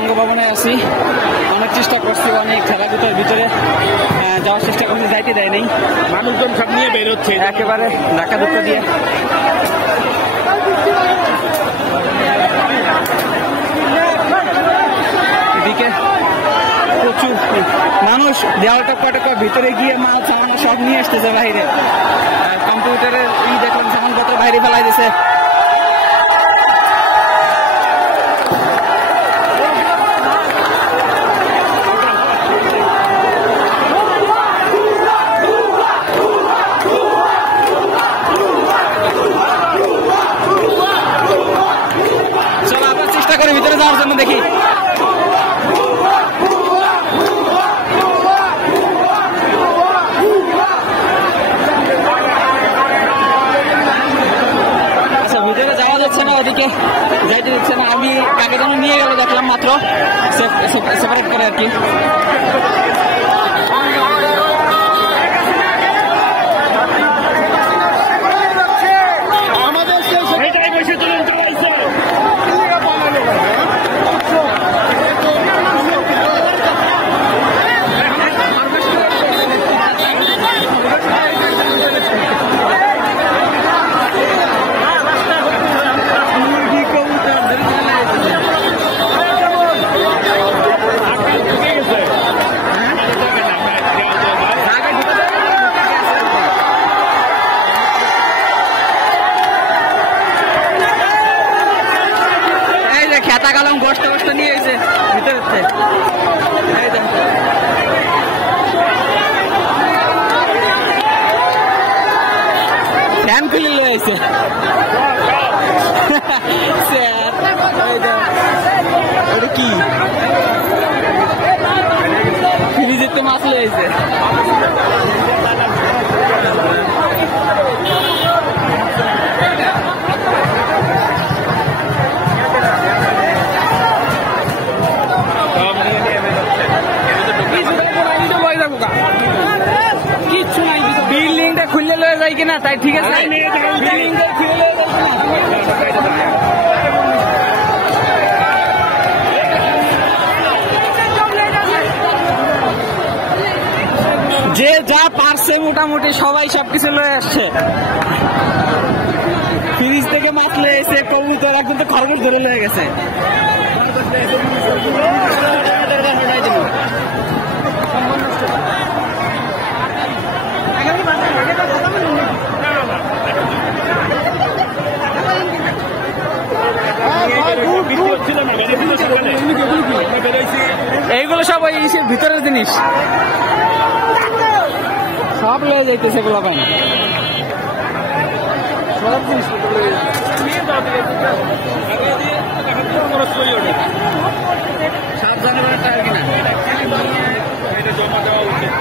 বঙ্গভবনে আছি। অনেক চেষ্টা করছি, অনেক খেলাধুলার ভিতরে যাওয়ার চেষ্টা করছি, যাইতে দেয় নাই। মানুষজন সব নিয়ে বেরোচ্ছে একেবারে ধাক্কা ধুক্কা দিয়ে। এদিকে প্রচুর মানুষ দেওয়াল টপকা ভিতরে গিয়ে মাল সামান সব নিয়ে আসতেছে বাইরে। কম্পিউটারের দেখলাম সামানপত্র বাইরে ফেলাই দিছে। চলো আবার চেষ্টা করি ভিতরে যাওয়ার জন্য, দেখি। ভিতরে যাওয়া যাচ্ছে না, ওদিকে যাইতে দিচ্ছে না। আমি কাকে যেন নিয়ে গেল দেখলাম মাত্র, সেপারেট করে আর কি। খেতা কালাম গোষ্ঠ নিয়ে এসে ভিতরে ফ্যান খুলে লয়ে আইছে। কি ফ্রিজের তো মাছ লয়ে আইছে। কিচ্ছু নাই, বিল্ডিংটা খুললে লয়ে যায় কিনা তাই ঠিক আছে। যে যা পারছে মোটামুটি সবাই সবকিছু লয়ে আসছে। ফ্রিজ থেকে মাছ লয়ে এসে কবুতর একদম তো খরগোশ ধরে লয়ে গেছে। এইগুলো সব ওই ভিতরের জিনিস, সব লয়ে যাইতেছে এগুলো পাই না। সব জিনিস সাবধানে টায়ার কিনা জমা দেওয়া উচিত।